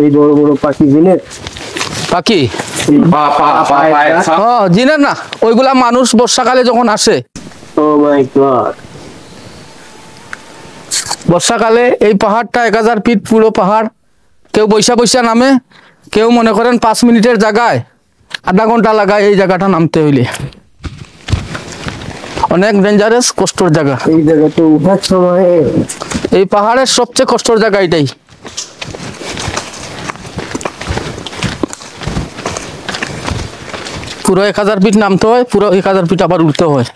এই বড় বড় পাখি জিনেন? পাখি পায়ের ছাপ। জিনেন না, ওইগুলা মানুষ বর্ষাকালে যখন আসে, ও মাই গড, বর্ষাকালে এই পাহাড়টা 1000 ফিট পুরো পাহাড়। কেউ বৈশা বৈশা নামে, কেউ মনে করেন 5 মিনিটের জায়গায় আধা ঘন্টা লাগায় এই জায়গাটা নামতে হইলে। অনেক ডেঞ্জারাস, কষ্টর জায়গা। এই জায়গাতে উঠার সময় এই পাহাড়ের সবচেয়ে কষ্টর জায়গা এটাই। পুরো 1000 ফিট নামতে হয়, পুরো 1000 ফিট আবার উঠতে হয়।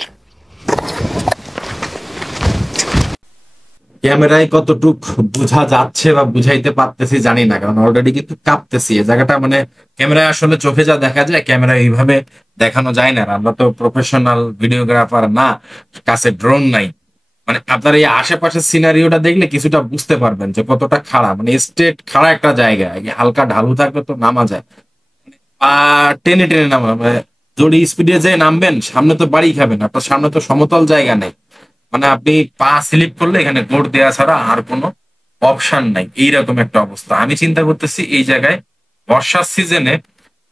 ক্যামেরায় কতটুক বোঝা যাচ্ছে বা বুঝাইতে পারতেছি জানি না, কারণ অলরেডি কিন্তু কাঁপতেছি। এই জায়গাটা মানে ক্যামেরায় আসলে চোখে যা দেখা যায় ক্যামেরায় এইভাবে দেখানো যায় না। আর আমরা তো প্রফেশনাল ভিডিওগ্রাফার না, কাছে ড্রোন নাই। মানে আপনার এই আশেপাশের সিনারিওটা দেখলে কিছুটা বুঝতে পারবেন যে কতটা খাড়া, মানে স্ট্রেট খাড়া একটা জায়গা। হালকা ঢালু থাকলে তো নামা যায়, টেনে টেনে নামা, মানে জোরে স্পিডে যে নামবেন সামনে তো বাড়ি খাবেন, আপনার সামনে তো সমতল জায়গা নেই। মানে আপনি পা স্লিপ করলে এখানে গোড় দেওয়া ছাড়া আর কোনো অপশন নাই, এইরকম একটা অবস্থা। আমি চিন্তা করতেছি এই জায়গায় বর্ষার সিজনে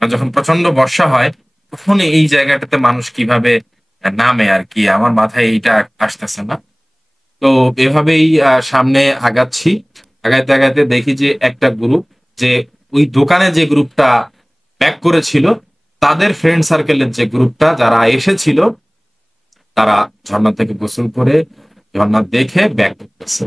যখন প্রচন্ড বর্ষা হয় তখন এই জায়গাটাতে মানুষ কিভাবে নামে আর কি, আমার মাথায় এইটা আসতেছে না। তো এভাবেই সামনে আগাচ্ছি। আগাইতে আগাইতে দেখি যে একটা গ্রুপ, যে ওই দোকানে যে গ্রুপটা ব্যাক করেছিল তাদের ফ্রেন্ড সার্কেলের যে গ্রুপটা যারা এসেছিল, তারা ঝর্ণা থেকে গোসল করে ঝর্ণা দেখে ব্যাক করতেছে।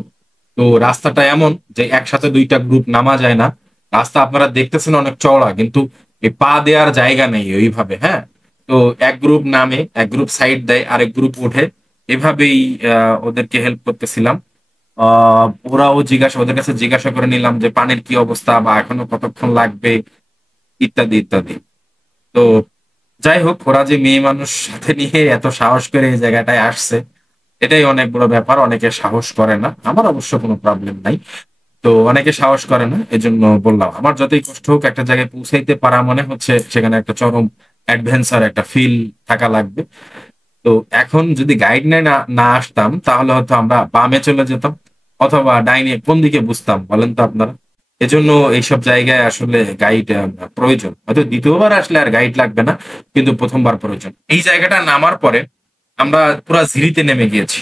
তো রাস্তাটা এমন যে একসাথে দুইটা গ্রুপ নামা যায় না। রাস্তা আপনারা দেখতেছেন অনেক চওড়া, কিন্তু এই পা দেওয়ার জায়গা নেই ওইভাবে। হ্যাঁ, তো এক গ্রুপ নামে, এক গ্রুপ সাইড দেয়, আরেক গ্রুপ ওঠে। এভাবেই ওদেরকে হেল্প করতেছিলাম। ওরাও ওদের কাছে জিজ্ঞাসা করে নিলাম যে পানির কি অবস্থা বা এখনো কতক্ষণ লাগবে, ইত্যাদি ইত্যাদি। তো যাই হোক, ওরা যে মেয়ে মানুষ সাথে নিয়ে এত সাহস করে এই জায়গাটায় আসছে, এটাই অনেক বড় ব্যাপার। অনেকে সাহস করে না, আমার অবশ্য কোনো প্রবলেম নাই। তো অনেকে সাহস করে না, এজন্য বললাম আমার যতই কষ্ট হোক একটা জায়গায় পৌঁছাইতে পারা মানে হচ্ছে সেখানে একটা চরম অ্যাডভেঞ্চার, একটা ফিল থাকা লাগবে। তো এখন যদি গাইড না না আসতাম তাহলে হয়তো আমরা বামে চলে যেতাম অথবা ডাইনে, কোন দিকে বুঝতাম বলেন তো আপনারা? এজন্য এইসব জায়গায় আসলে গাইড প্রয়োজন। হয়তো দ্বিতীয়বার আসলে আর গাইড লাগবে না, কিন্তু প্রথমবার প্রয়োজন। এই জায়গাটা নামার পরে আমরা পুরা ঝিরিতে নেমে গিয়েছি।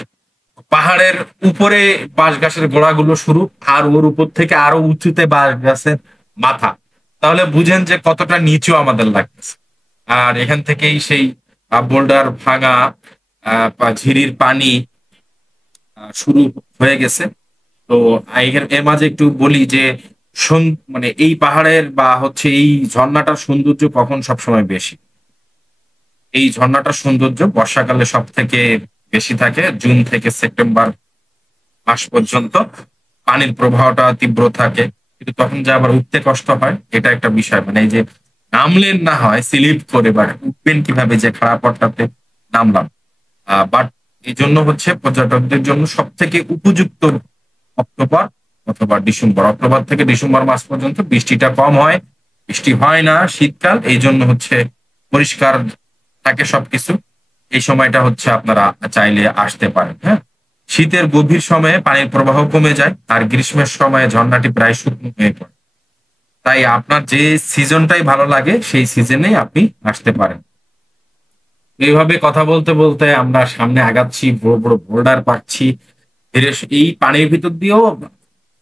পাহাড়ের উপরে বাঁশ গাছের গোড়াগুলো শুরু, আর ওর উপর থেকে আরো উঁচুতে বাঁশ গাছের মাথা। তাহলে বুঝেন যে কতটা নিচু আমাদের লাগতেছে। আর এখান থেকেই সেই বোল্ডার ভাঙা, ঝিরির পানি শুরু হয়ে গেছে। তো এর মাঝে একটু বলি যে মানে এই পাহাড়ের বা হচ্ছে এই ঝর্ণাটার সৌন্দর্য কখন সবসময় বেশি। এই ঝর্ণাটার সৌন্দর্য বর্ষাকালে সব থেকে বেশি থাকে, জুন থেকে সেপ্টেম্বর মাস পর্যন্ত পানির প্রবাহটা তীব্র থাকে। কিন্তু তখন যে আবার উঠতে কষ্ট হয়, এটা একটা বিষয়। মানে এই যে নামলেন না হয় স্লিপ করে, বা উঠবেন কিভাবে যে খারাপ পথটাতে নামলাম। বাট এই জন্য হচ্ছে পর্যটকদের জন্য সব থেকে উপযুক্ত অক্টোবর অথবা ডিসেম্বর। অক্টোবর থেকে ডিসেম্বর মাস পর্যন্ত বৃষ্টিটা কম হয়, বৃষ্টি হয় না। শীতকাল, এই জন্য হচ্ছে পরিষ্কার থাকে সবকিছু। এই সময়টা হচ্ছে আপনারা চাইলে আসতে পারেন। হ্যাঁ, শীতের গভীর সময়ে পানির প্রবাহ কমে যায়, আর গ্রীষ্মের সময়ে ঝর্ণাটি প্রায় শুকনো হয়ে পড়ে। তাই আপনার যে সিজনটাই ভালো লাগে সেই সিজনেই আপনি আসতে পারেন। এইভাবে কথা বলতে বলতে আমরা সামনে আগাচ্ছি, বড় বড় বোল্ডার পাচ্ছি। এই পানির ভিতর দিয়েও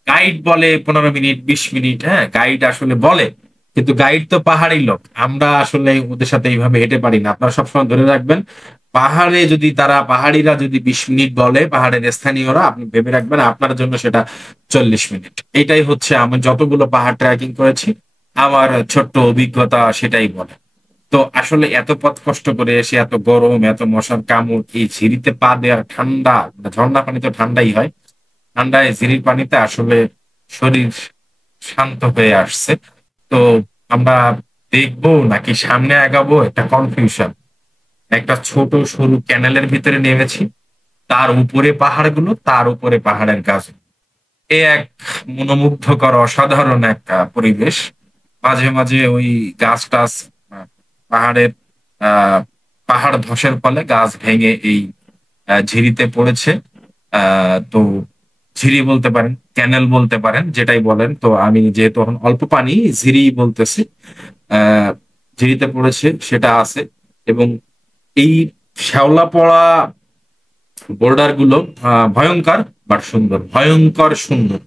গাইড বলে 15 মিনিট 20 মিনিট। হ্যাঁ, গাইড আসলে বলে, কিন্তু গাইড তো পাহাড়ি লোক, আমরা আসলে ওদের সাথে এইভাবে হেঁটে পারি না। আপনারা সবসময় ধরে রাখবেন, পাহাড়িরা যদি 20 মিনিট বলে, পাহাড়ের স্থানীয়রা, আপনি ভেবে রাখবেন আপনার জন্য সেটা 40 মিনিট। এটাই হচ্ছে আমি যতগুলো পাহাড় ট্রেকিং করেছি আমার ছোট্ট অভিজ্ঞতা সেটাই বলে। তো আসলে এত পথ কষ্ট করে এসে এত গরম, এত মশার কামড়, এই ঝিরিতে পা দেওয়ার ঠান্ডা, ঝর্ণা পানি তো ঠান্ডাই হয়, ঠান্ডায় ঝিরির পানিতে আসলে শরীর শান্ত হয়ে আসছে। তো আমরা দেখবো নাকি সামনে আগাবো, একটা কনফিউশন। একটা ছোট সরু ক্যানেলের ভিতরে নেমেছি, তার উপরে পাহাড়গুলো, তার উপরে পাহাড়ের গাছ। এ এক মনোমুগ্ধকর অসাধারণ একটা পরিবেশ। মাঝে মাঝে ওই গাছ টাছ, পাহাড়ের পাহাড় ধসের ফলে গাছ ভেঙে এই ঝিরিতে পড়েছে। তো ঝিরি বলতে পারেন, ক্যানেল বলতে পারেন, যেটাই বলেন। তো আমি যেহেতু এখন অল্প পানি, ঝিরি বলতেছি। আহ ঝিরিতে পড়েছে সেটা আছে। এবং এই শ্যাওলা পড়া বোল্ডার গুলো ভয়ঙ্কর বাট সুন্দর, ভয়ঙ্কর সুন্দর।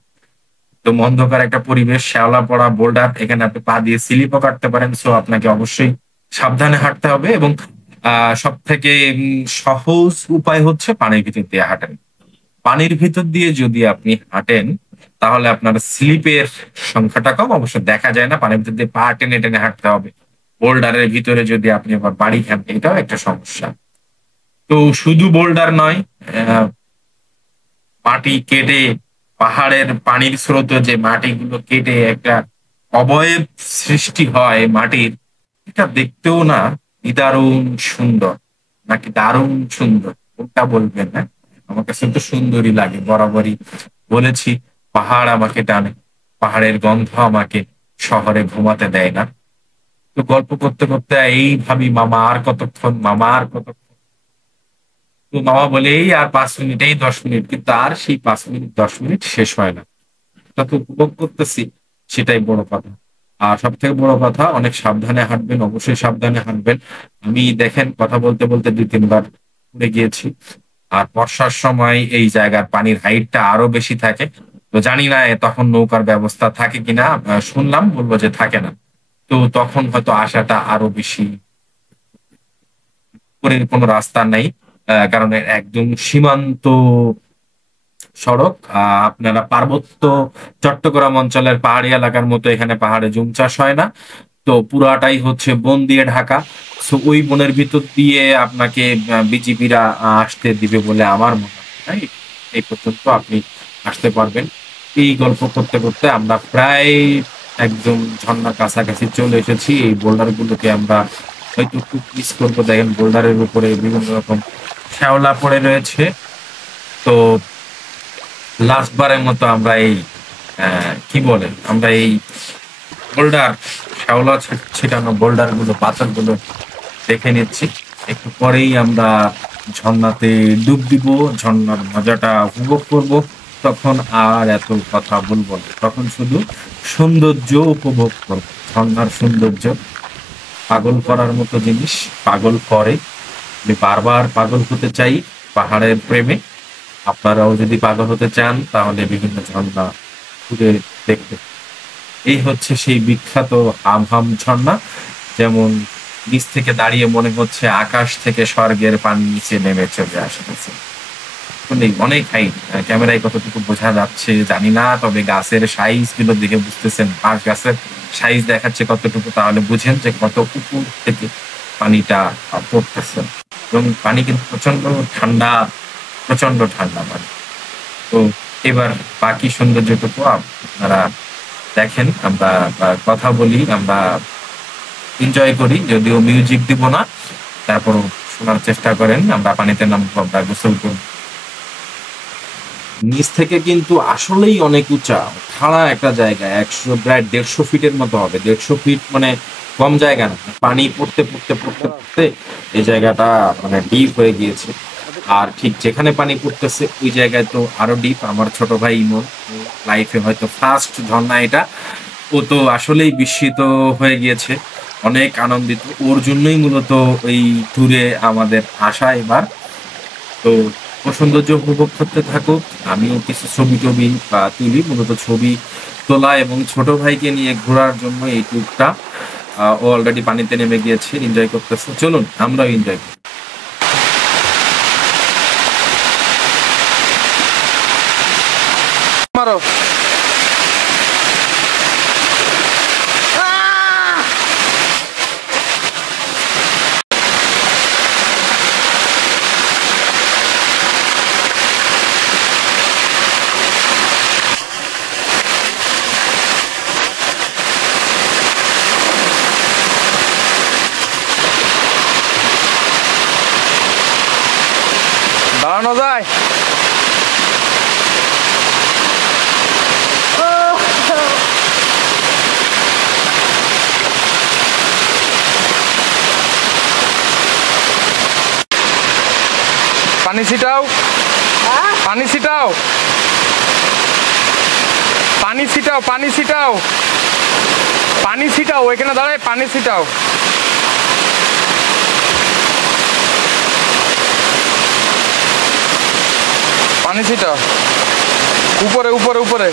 তো অন্ধকার একটা পরিবেশ, শ্যাওলা পড়া বোল্ডার, এখানে আপনি পা দিয়ে স্লিপও কাটতে পারেন। সো আপনাকে অবশ্যই সাবধানে হাঁটতে হবে। এবং সব থেকে সহজ উপায় হচ্ছে পানির ভিতর দিয়ে হাঁটেন। পানির ভিতর দিয়ে যদি আপনি হাঁটেন তাহলে আপনার স্লিপের সংখ্যাটা কম। অবশ্য দেখা যায় না, পানির ভিতর দিয়ে পা টেনে টেনে হাঁটতে হবে। বোল্ডারের ভিতরে যদি আপনি আবার বাড়ি খান, এটাও একটা সমস্যা। তো শুধু বোল্ডার নয়, মাটি কেটে, পাহাড়ের পানির স্রোতে যে মাটিগুলো কেটে একটা অবয়ব সৃষ্টি হয় মাটির, এটা দেখতেও না দারুণ সুন্দর। নাকি দারুণ সুন্দর, কোনটা বলবেন? না, আমার কাছে তো সুন্দরই লাগে। বরাবরই বলেছি, পাহাড় আমাকে টানে, পাহাড়ের গন্ধ আমাকে শহরে ঘুমাতে দেয় না। তো গল্প করতে করতে এই ভাবি, মামা আর কতক্ষণ, মামা আর কতক্ষণ। তো মামা বলে এই আর 5 মিনিট, এই 10 মিনিট, কিন্তু আর সেই 5 মিনিট 10 মিনিট শেষ হয় না। যত উপভোগ করতেছি সেটাই বড় কথা। আর সব থেকে বড় কথা, অনেক সাবধানে হাঁটবেন, অবশ্যই সাবধানে হাঁটবেন। আমি দেখেন কথা বলতে বলতে 2-3 বার পড়ে গিয়েছি। আর বর্ষার সময় এই জায়গার পানির হাইটটা আরো বেশি থাকে। তো জানি না তখন নৌকার ব্যবস্থা থাকে কিনা, শুনলাম বলবো যে থাকে না। তো তখন হয়তো আসাটা আরো বেশি, উপরের কোনো রাস্তা নেই, কারণ এর একদম সীমান্ত সড়ক। আপনারা পার্বত্য চট্টগ্রাম অঞ্চলের পাহাড়ি এলাকার মতো এখানে পাহাড়ে জুম চাষ হয় না। তো পুরাটাই হচ্ছে বন দিয়ে ঢাকা। সো ওই বনের ভিতর দিয়ে আপনাকে বিজিবিরা আসতে দিবে বলে আমার মনে হয় না। এই পর্যন্ত আপনি আসতে পারবেন। এই গল্প করতে করতে আমরা প্রায় একদম ঝর্ণার কাছাকাছি চলে এসেছি। এই বোল্ডার গুলোকে আমরা হয়তো খুব মিস করবো। দেখেন বোল্ডারের উপরে বিভিন্ন রকম শ্যাওলা পড়ে রয়েছে। তো লাস্ট বারের মতো আমরা এই কি বলে, আমরা এই বোল্ডার, শ্যাওলা ছিটানো বোল্ডার গুলো, পাথর গুলো দেখে নিচ্ছি। একটু পরেই আমরা ঝর্ণাতে ডুব দিব, ঝর্ণার মজাটা উপভোগ করব। তখন আর এত কথা বলবো না, তখন শুধু সৌন্দর্য উপভোগ করব। ঝর্ণার সৌন্দর্য পাগল করার মতো জিনিস, পাগল করে। আমি বারবার পাগল হতে চাই পাহাড়ের প্রেমে। আপনারাও যদি পাগল হতে চান তাহলে বিভিন্ন ঝর্ণা ঘুরে দেখতে। এই হচ্ছে সেই বিখ্যাত হামহাম ঝর্ণা। যেমন নিচ থেকে দাঁড়িয়ে মনে হচ্ছে আকাশ থেকে স্বর্গের পানি নিচে নেমে চলে আসতেছে। অনেক হাইট, ক্যামেরায় কতটুকু বোঝা যাচ্ছে জানি না, তবে গাছের সাইজ গুলো দেখে বুঝতেছেন। বাঁশ গাছের সাইজ দেখাচ্ছে কতটুকু, তাহলে বুঝেন যে কত উপর থেকে পানিটা পড়তেছে। এবং পানি কিন্তু প্রচন্ড ঠান্ডা, প্রচন্ড ঠান্ডা পানি। তো এবার বাকি সৌন্দর্যটুকু আপনারা দেখেন, আমরা কথা বলি, আমরা এনজয় করি। যদিও মিউজিক দিব না, তারপরও শোনার চেষ্টা করেন। আমরা পানিতে নামবো, আমরা গোসল করব। নিচ থেকে কিন্তু আসলেই অনেক উঁচা, খাড়া একটা জায়গা। প্রায় 150 ফিটের মতো হবে। 150 ফিট মানে কম জায়গা না। পানি পড়তে পড়তে পড়তে পড়তে এই জায়গাটা মানে ডিপ হয়ে গিয়েছে। আর ঠিক যেখানে পানি পড়তেছে ওই জায়গায় তো আরো ডিপ। আমার ছোট ভাই ইমন, লাইফে হয়তো ফার্স্ট ঝর্ণা এটা। ও তো আসলেই বিস্মিত হয়ে গিয়েছে, অনেক আনন্দিত। ওর জন্যই মূলত এই ট্যুরে আমাদের আসা এবার। তো ও সৌন্দর্য উপভোগ করতে থাকুক, আমিও কিছু ছবি টবি তুলি। মূলত ছবি তোলা এবং ছোট ভাইকে নিয়ে ঘোরার জন্য এই ট্যুরটা। ও অলরেডি পানিতে নেমে গিয়েছে, এনজয় করতেছে। চলুন আমরাও এনজয় করি। মারো। দাঁড়ানো যায়? পানি ছিটাও, পানি ছিটাও, পানি ছিটাও, পানি ছিটাও, পানি ছিটাও, এখানে দাঁড়ায় পানি ছিটাও। পানি ছিটাও উপরে উপরে উপরে।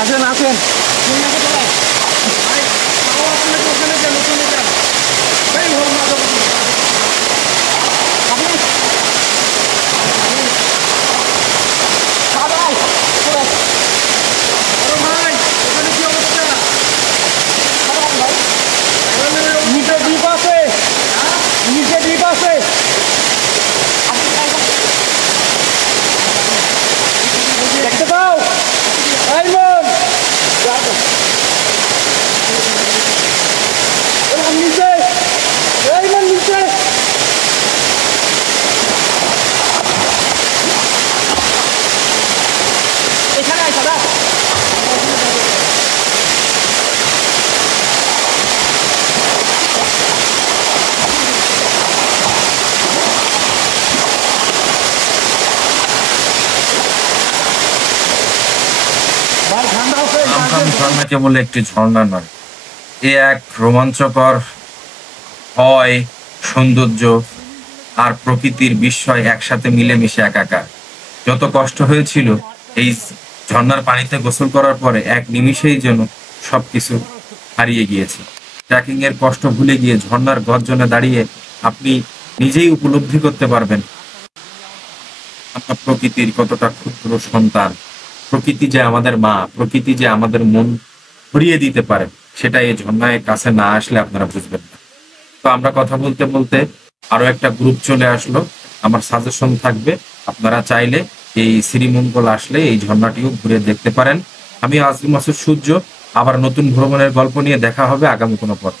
আসেন আসেন, নিচে দ্বীপ আছে, নিচে দ্বীপ আছে। দেখতে পাও নিচে, নিচে এখানে আয় দাদা। আমফান ঝর্ণা কেবল একটি ঝর্ণা নয়, এ এক রোমাঞ্চকর হয় সৌন্দর্য আর প্রকৃতির বিস্ময় একসাথে মিলেমিশে একাকার। যত কষ্ট হয়েছিল এই ঝর্ণার পানিতে গোসল করার পরে এক নিমিষেই যেন সবকিছু হারিয়ে গিয়েছে। ট্রেকিং এর কষ্ট ভুলে গিয়ে ঝর্ণার গর্জনে দাঁড়িয়ে আপনি নিজেই উপলব্ধি করতে পারবেন আমরা প্রকৃতির কতটা ক্ষুদ্র সন্তান। প্রকৃতি যে আমাদের মা, প্রকৃতি যে আমাদের মন ভরিয়ে দিতে পারে, সেটা এই ঝর্ণায় কাছে না আসলে আপনারা বুঝবেন না। তো আমরা কথা বলতে বলতে আরো একটা গ্রুপ চলে আসলো। আমার সাজেশন থাকবে, আপনারা চাইলে এই শ্রীমঙ্গল আসলে এই ঝর্ণাটিও ঘুরে দেখতে পারেন। আমি আজিম মাসুদ সূর্য, আবার নতুন ভ্রমণের গল্প নিয়ে দেখা হবে আগামী কোনো পর।